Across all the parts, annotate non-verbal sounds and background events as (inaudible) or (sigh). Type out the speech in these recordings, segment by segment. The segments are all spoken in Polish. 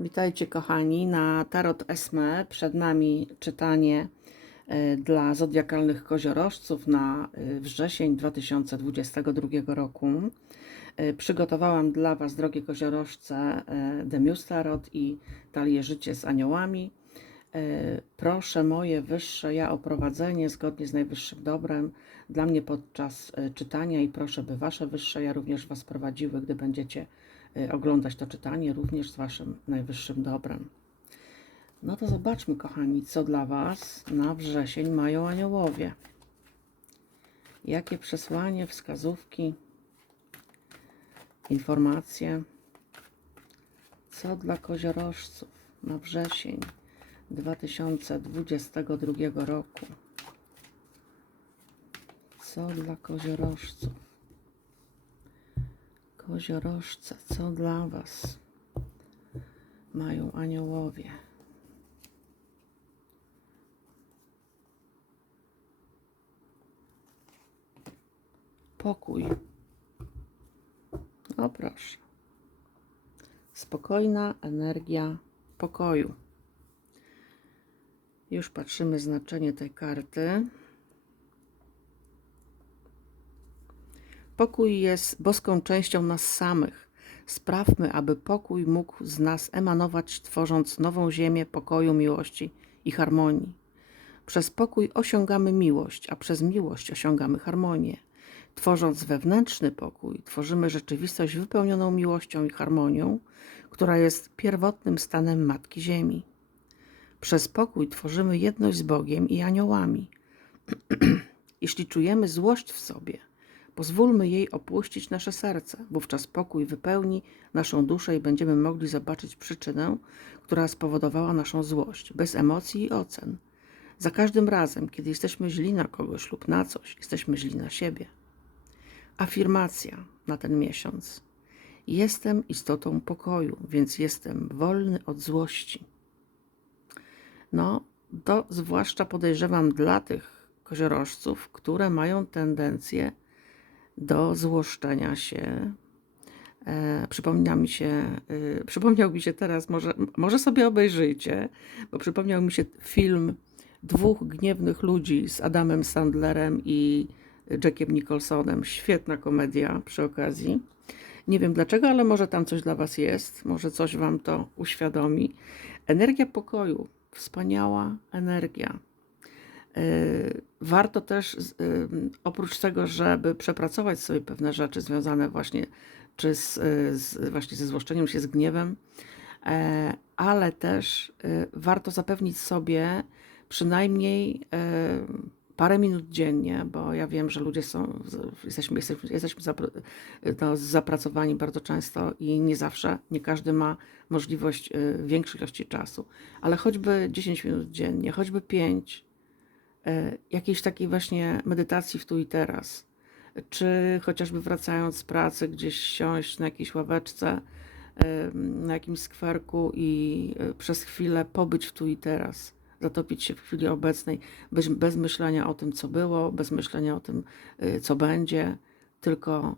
Witajcie kochani na Tarot Esme. Przed nami czytanie e, dla zodiakalnych koziorożców na e, wrzesień 2022 roku. E, Przygotowałam dla Was, drogie koziorożce, Demius Tarot i Talię Życie z Aniołami. Proszę moje wyższe ja o prowadzenie zgodnie z najwyższym dobrem dla mnie podczas czytania i proszę, by Wasze wyższe ja również Was prowadziły, gdy będziecie oglądać to czytanie, również z Waszym najwyższym dobrem. No to zobaczmy, kochani, co dla Was na wrzesień mają aniołowie. Jakie przesłanie, wskazówki, informacje, co dla koziorożców na wrzesień 2022 roku. Co dla koziorożców? Koziorożce, co dla Was mają aniołowie? Pokój. No proszę. Spokojna energia pokoju. Już patrzymy znaczenie tej karty. Pokój jest boską częścią nas samych. Sprawmy, aby pokój mógł z nas emanować, tworząc nową ziemię pokoju, miłości i harmonii. Przez pokój osiągamy miłość, a przez miłość osiągamy harmonię. Tworząc wewnętrzny pokój, tworzymy rzeczywistość wypełnioną miłością i harmonią, która jest pierwotnym stanem Matki Ziemi. Przez pokój tworzymy jedność z Bogiem i aniołami. (clears throat) Jeśli czujemy złość w sobie, pozwólmy jej opuścić nasze serce. Wówczas pokój wypełni naszą duszę i będziemy mogli zobaczyć przyczynę, która spowodowała naszą złość, bez emocji i ocen. Za każdym razem, kiedy jesteśmy źli na kogoś lub na coś, jesteśmy źli na siebie. Afirmacja na ten miesiąc. Jestem istotą pokoju, więc jestem wolny od złości. No, to zwłaszcza podejrzewam dla tych koziorożców, które mają tendencję do złoszczenia się. E, przypomina mi się, e, przypomniał mi się teraz, może, może sobie obejrzyjcie, bo przypomniał mi się film dwóch gniewnych ludzi z Adamem Sandlerem i Jackiem Nicholsonem. Świetna komedia przy okazji. Nie wiem dlaczego, ale może tam coś dla Was jest, może coś Wam to uświadomi. Energia pokoju, wspaniała energia. Yy, Warto też, yy, oprócz tego, żeby przepracować sobie pewne rzeczy związane właśnie czy z, yy, z, właśnie ze złoszczeniem się, z gniewem, e, ale też warto zapewnić sobie przynajmniej parę minut dziennie, bo ja wiem, że ludzie są, jesteśmy, jesteśmy, jesteśmy zapra- no, zapracowani bardzo często i nie zawsze, nie każdy ma możliwość y, większej ilości czasu, ale choćby 10 minut dziennie, choćby 5, y, jakiejś takiej właśnie medytacji w tu i teraz, czy chociażby wracając z pracy, gdzieś siąść na jakiejś ławeczce, na jakimś skwerku i y, przez chwilę pobyć w tu i teraz, zatopić się w chwili obecnej, bez, bez myślenia o tym, co było, bez myślenia o tym, y, co będzie, tylko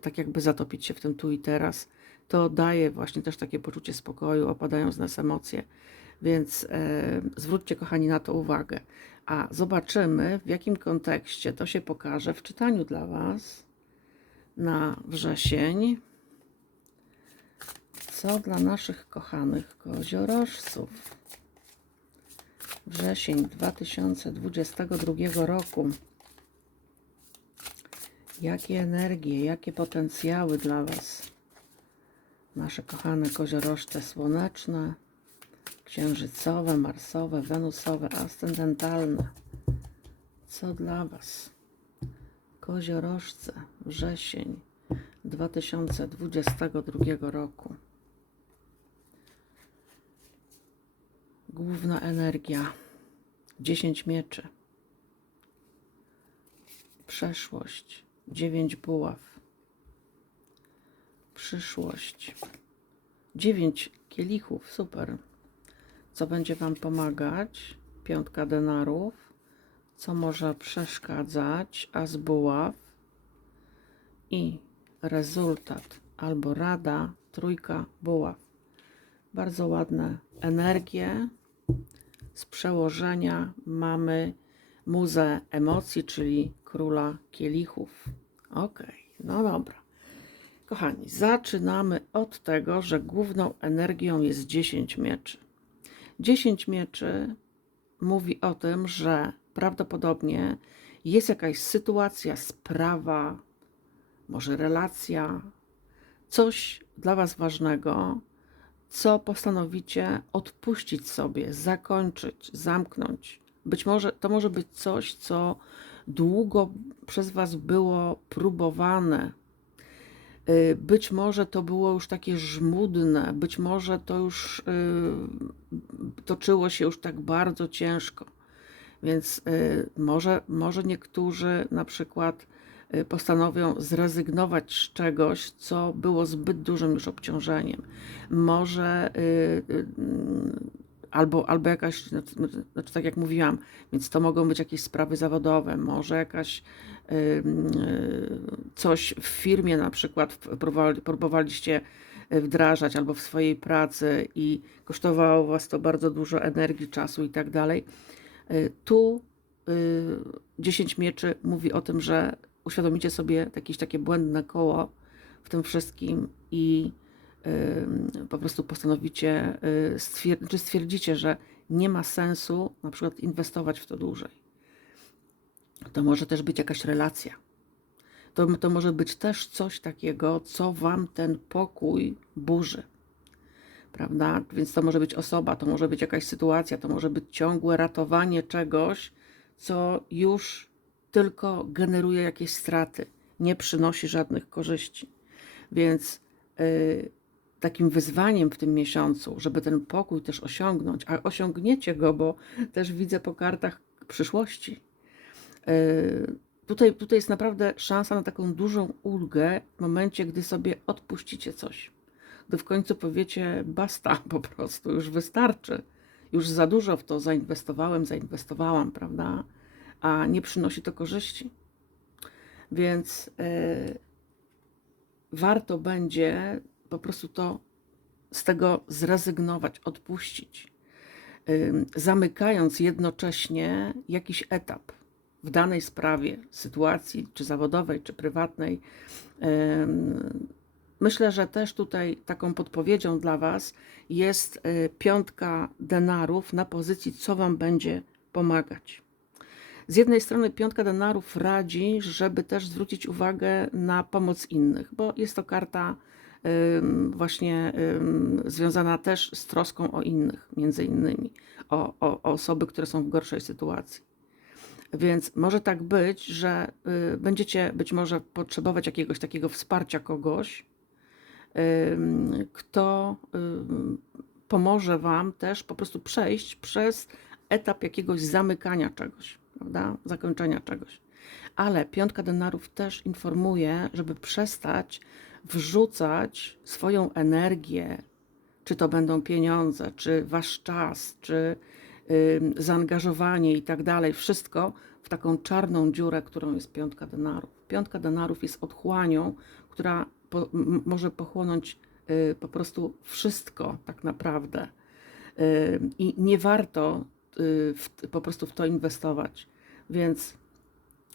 tak jakby zatopić się w tym tu i teraz, to daje właśnie też takie poczucie spokoju, opadają z nas emocje. Więc e, zwróćcie, kochani, na to uwagę. A zobaczymy, w jakim kontekście to się pokaże w czytaniu dla Was na wrzesień. Co dla naszych kochanych koziorożców? Wrzesień 2022 roku. Jakie energie, jakie potencjały dla Was? Nasze kochane koziorożce słoneczne, księżycowe, marsowe, wenusowe, ascendentalne. Co dla Was? Koziorożce, wrzesień 2022 roku. Główna energia 10 mieczy. Przeszłość 9 buław. Przyszłość 9 kielichów. Super. Co będzie Wam pomagać? Piątka denarów. Co może przeszkadzać? As buław. I rezultat albo rada trójka buław. Bardzo ładne energie. Z przełożenia mamy muzę emocji, czyli króla kielichów. Ok, no dobra. Kochani, zaczynamy od tego, że główną energią jest 10 mieczy. 10 mieczy mówi o tym, że prawdopodobnie jest jakaś sytuacja, sprawa, może relacja, coś dla Was ważnego, co postanowicie odpuścić sobie, zakończyć, zamknąć. Być może to może być coś, co długo przez Was było próbowane. Y, Być może to było już takie żmudne, być może to już y, toczyło się już tak bardzo ciężko. Więc y, może, może niektórzy na przykład postanowią zrezygnować z czegoś, co było zbyt dużym już obciążeniem. Może albo, albo jakaś, znaczy, tak jak mówiłam, więc to mogą być jakieś sprawy zawodowe, może jakaś y, y, coś w firmie na przykład próbowali, próbowaliście wdrażać albo w swojej pracy i kosztowało was to bardzo dużo energii, czasu i tak dalej. Y, Tu y, 10 mieczy mówi o tym, że uświadomicie sobie jakieś takie błędne koło w tym wszystkim i y, po prostu postanowicie, y, czy stwierdzicie, że nie ma sensu na przykład inwestować w to dłużej. To może też być jakaś relacja. To, to może być też coś takiego, co wam ten pokój burzy prawda? Więc to może być osoba, to może być jakaś sytuacja, to może być ciągłe ratowanie czegoś, co już tylko generuje jakieś straty, nie przynosi żadnych korzyści. Więc y, takim wyzwaniem w tym miesiącu, żeby ten pokój też osiągnąć, a osiągniecie go, bo też widzę po kartach przyszłości. Y, tutaj, tutaj jest naprawdę szansa na taką dużą ulgę w momencie, gdy sobie odpuścicie coś gdy w końcu powiecie basta, po prostu już wystarczy, już za dużo w to zainwestowałem, zainwestowałam, prawda? A nie przynosi to korzyści. Więc yy, warto będzie po prostu to z tego zrezygnować, odpuścić, zamykając jednocześnie jakiś etap w danej sprawie, sytuacji, czy zawodowej, czy prywatnej. Myślę, że też tutaj taką podpowiedzią dla Was jest y, piątka denarów na pozycji, co Wam będzie pomagać. Z jednej strony piątka denarów radzi, żeby też zwrócić uwagę na pomoc innych, bo jest to karta właśnie związana też z troską o innych, między innymi, o, o, o osoby, które są w gorszej sytuacji. Więc może tak być, że y, będziecie być może potrzebować jakiegoś takiego wsparcia kogoś, kto pomoże Wam też po prostu przejść przez etap jakiegoś zamykania czegoś, prawda? Zakończenia czegoś. Ale piątka denarów też informuje, żeby przestać wrzucać swoją energię, czy to będą pieniądze, czy wasz czas, czy zaangażowanie i tak dalej, wszystko w taką czarną dziurę, którą jest piątka denarów. Piątka denarów jest otchłanią, która po, może pochłonąć y, po prostu wszystko tak naprawdę. Y, I nie warto y, w, po prostu w to inwestować. Więc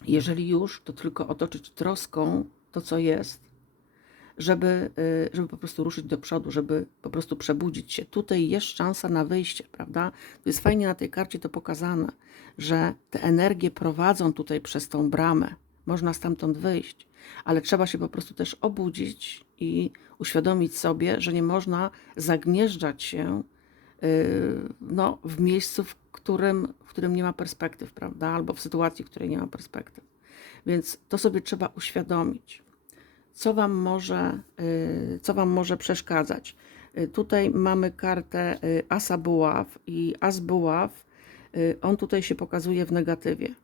jeżeli już, to tylko otoczyć troską to, co jest, żeby, żeby po prostu ruszyć do przodu, żeby po prostu przebudzić się. Tutaj jest szansa na wyjście, prawda? To jest fajnie na tej karcie to pokazane, że te energie prowadzą tutaj przez tą bramę. Można stamtąd wyjść ale trzeba się po prostu też obudzić i uświadomić sobie, że nie można zagnieżdżać się y, no, w miejscu, w którym, w którym nie ma perspektyw, prawda? Albo w sytuacji, w której nie ma perspektyw. Więc to sobie trzeba uświadomić. Co wam może, y, co wam może przeszkadzać? Y, tutaj mamy kartę Asa Buław i As Buław, on tutaj się pokazuje w negatywie.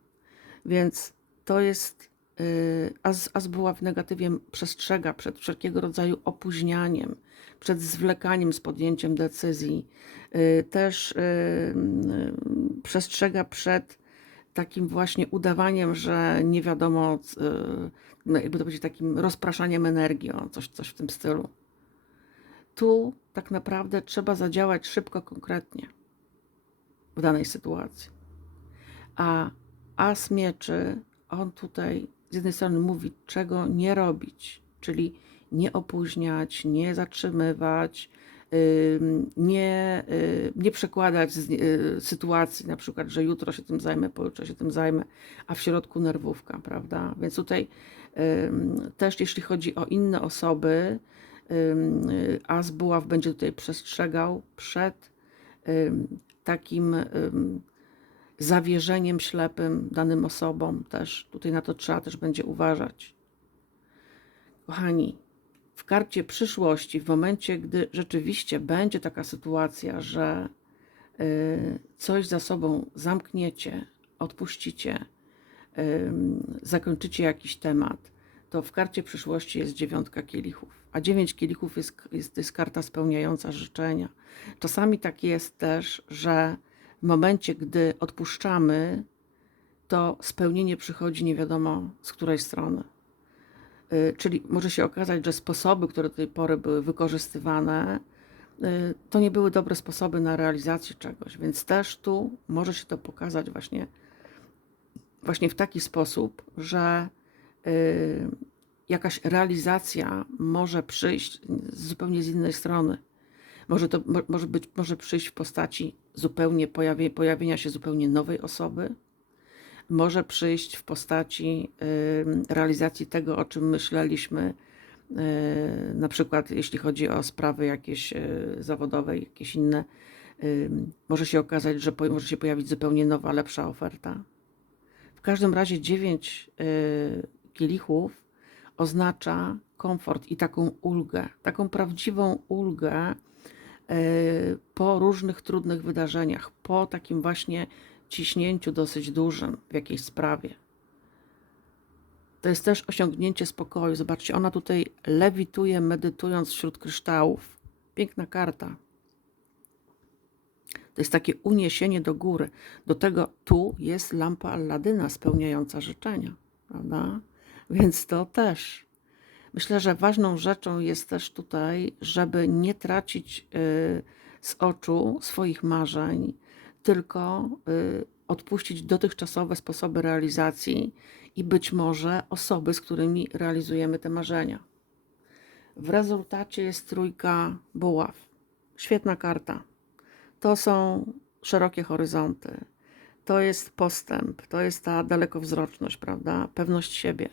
Więc to jest Y, As, As była w negatywie przestrzega przed wszelkiego rodzaju opóźnianiem, przed zwlekaniem z podjęciem decyzji. Y, też y, przestrzega przed takim właśnie udawaniem, że nie wiadomo, no jakby to powiedzieć, takim rozpraszaniem energii, coś, coś w tym stylu. tu tak naprawdę trzeba zadziałać szybko, konkretnie w danej sytuacji. A as mieczy, on tutaj z jednej strony mówi, czego nie robić, czyli nie opóźniać, nie zatrzymywać, ym, nie, y, nie przekładać y, sytuacji, na przykład, że jutro się tym zajmę, pojutrze się tym zajmę, a w środku nerwówka, prawda? Więc tutaj też jeśli chodzi o inne osoby, ym, y, As Buław będzie tutaj przestrzegał przed takim zawierzeniem ślepym danym osobom też. Tutaj na to trzeba też będzie uważać. Kochani, w karcie przyszłości, w momencie, gdy rzeczywiście będzie taka sytuacja, że y, coś za sobą zamkniecie, odpuścicie, zakończycie jakiś temat, to w karcie przyszłości jest dziewiątka kielichów. A dziewięć kielichów jest, jest, jest karta spełniająca życzenia. Czasami tak jest też, że w momencie, gdy odpuszczamy, to spełnienie przychodzi nie wiadomo z której strony. Y, czyli może się okazać, że sposoby, które do tej pory były wykorzystywane, y, to nie były dobre sposoby na realizację czegoś, więc też tu może się to pokazać właśnie, właśnie w taki sposób, że y, jakaś realizacja może przyjść zupełnie z innej strony. Może to może być, może przyjść w postaci zupełnie pojawie, pojawienia się zupełnie nowej osoby, może przyjść w postaci realizacji tego, o czym myśleliśmy, y, na przykład jeśli chodzi o sprawy jakieś y, zawodowe, jakieś inne, może się okazać, że może się pojawić zupełnie nowa, lepsza oferta. W każdym razie dziewięć y, kielichów oznacza komfort i taką ulgę, taką prawdziwą ulgę po różnych trudnych wydarzeniach, po takim właśnie ciśnięciu dosyć dużym w jakiejś sprawie. To jest też osiągnięcie spokoju. Zobaczcie, ona tutaj lewituje, medytując wśród kryształów. Piękna karta. To jest takie uniesienie do góry. Do tego tu jest lampa Alladyna spełniająca życzenia, prawda? Więc to też. Myślę, że ważną rzeczą jest też tutaj, żeby nie tracić y, z oczu swoich marzeń, tylko y, odpuścić dotychczasowe sposoby realizacji i być może osoby, z którymi realizujemy te marzenia. W rezultacie jest trójka buław. Świetna karta. To są szerokie horyzonty. To jest postęp, to jest ta dalekowzroczność, prawda? Pewność siebie.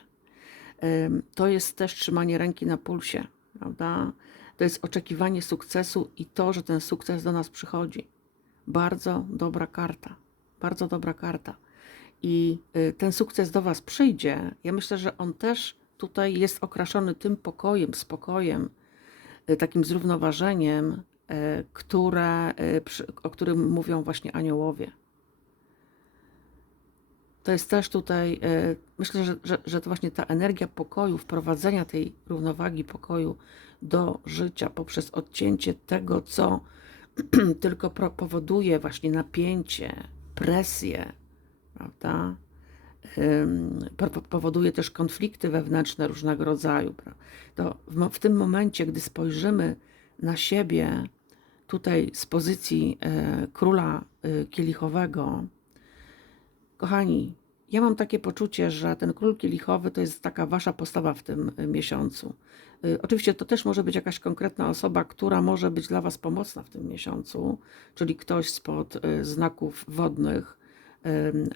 To jest też trzymanie ręki na pulsie, prawda? To jest oczekiwanie sukcesu i to, że ten sukces do nas przychodzi. Bardzo dobra karta. Bardzo dobra karta. I y, ten sukces do Was przyjdzie. Ja myślę, że on też tutaj jest okraszony tym pokojem, spokojem, y, takim zrównoważeniem, y, które, o którym mówią właśnie aniołowie. To jest też tutaj, myślę, że, że, że to właśnie ta energia pokoju, wprowadzenia tej równowagi pokoju do życia poprzez odcięcie tego, co (clears throat) tylko powoduje właśnie napięcie, presję, prawda? Powoduje też konflikty wewnętrzne różnego rodzaju. To w, tym momencie, gdy spojrzymy na siebie tutaj z pozycji e, króla e, kielichowego, kochani, ja mam takie poczucie, że ten król kielichowy to jest taka wasza postawa w tym e, miesiącu. Y, oczywiście to też może być jakaś konkretna osoba, która może być dla Was pomocna w tym miesiącu, czyli ktoś spod y, znaków wodnych,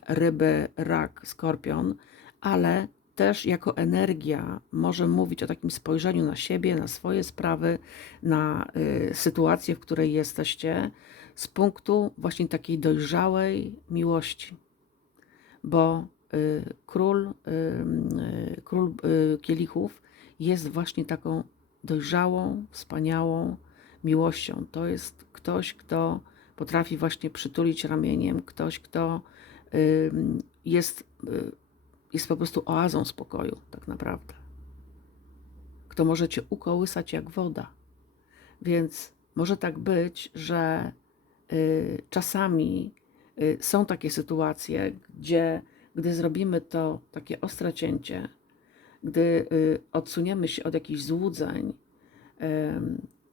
ryby, rak, skorpion, ale też jako energia może mówić o takim spojrzeniu na siebie, na swoje sprawy, na y, sytuację, w której jesteście, z punktu właśnie takiej dojrzałej miłości. Bo król, król kielichów jest właśnie taką dojrzałą, wspaniałą miłością. To jest ktoś, kto potrafi właśnie przytulić ramieniem, ktoś, kto jest, y, jest po prostu oazą spokoju, tak naprawdę. Kto może cię ukołysać jak woda. Więc może tak być, że y, czasami y, są takie sytuacje, gdzie gdy zrobimy to takie ostre cięcie, gdy y, odsuniemy się od jakichś złudzeń,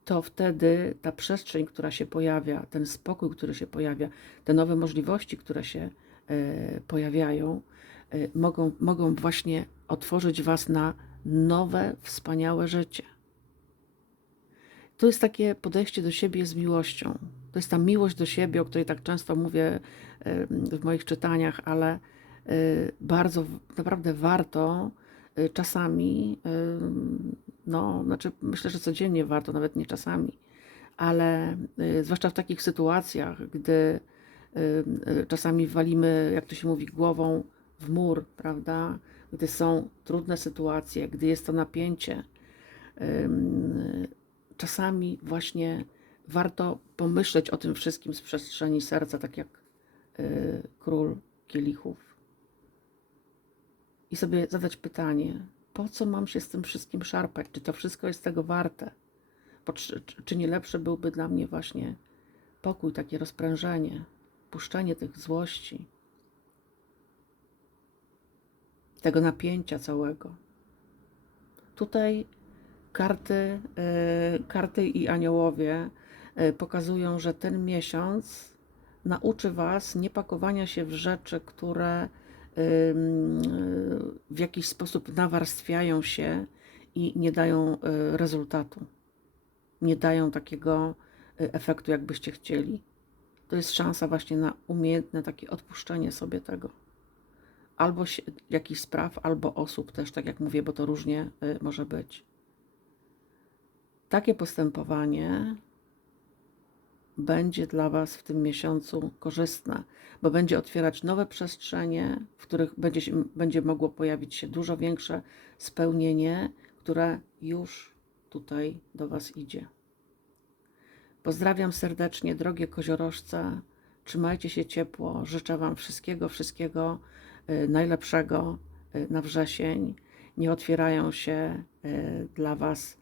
to wtedy ta przestrzeń, która się pojawia, ten spokój, który się pojawia, te nowe możliwości, które się e, pojawiają, e, mogą, mogą właśnie otworzyć Was na nowe, wspaniałe życie. To jest takie podejście do siebie z miłością. To jest ta miłość do siebie, o której tak często mówię w moich czytaniach, ale y, bardzo, naprawdę warto czasami, ym, no, znaczy myślę, że codziennie warto, nawet nie czasami, ale y, zwłaszcza w takich sytuacjach, gdy y, y, czasami walimy, jak to się mówi, głową w mur, prawda? Gdy są trudne sytuacje, gdy jest to napięcie, czasami właśnie warto pomyśleć o tym wszystkim z przestrzeni serca, tak jak y, król kielichów. I sobie zadać pytanie, po co mam się z tym wszystkim szarpać? Czy to wszystko jest tego warte? Czy, nie lepsze byłby dla mnie właśnie pokój, takie rozprężenie, puszczenie tych złości, tego napięcia całego? Tutaj karty, y, karty i aniołowie y, pokazują, że ten miesiąc nauczy Was nie pakowania się w rzeczy, które w jakiś sposób nawarstwiają się i nie dają y, rezultatu. Nie dają takiego y, efektu, jakbyście chcieli. To jest szansa właśnie na umiejętne takie odpuszczenie sobie tego. Albo się, jakichś spraw, albo osób też, tak jak mówię, bo to różnie y, może być. Takie postępowanie będzie dla Was w tym miesiącu korzystne, bo będzie otwierać nowe przestrzenie, w których będzie, się, będzie mogło pojawić się dużo większe spełnienie, które już tutaj do Was idzie. Pozdrawiam serdecznie, drogie koziorożce. Trzymajcie się ciepło. Życzę Wam wszystkiego, wszystkiego y, najlepszego y, na wrzesień. Nie otwierają się y, dla Was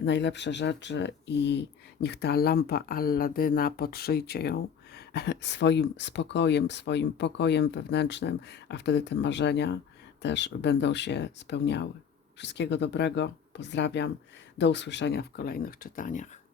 najlepsze rzeczy i niech ta lampa Alladyna, podszyjcie ją (laughs) swoim spokojem, swoim pokojem wewnętrznym, a wtedy te marzenia też będą się spełniały. Wszystkiego dobrego, pozdrawiam, do usłyszenia w kolejnych czytaniach.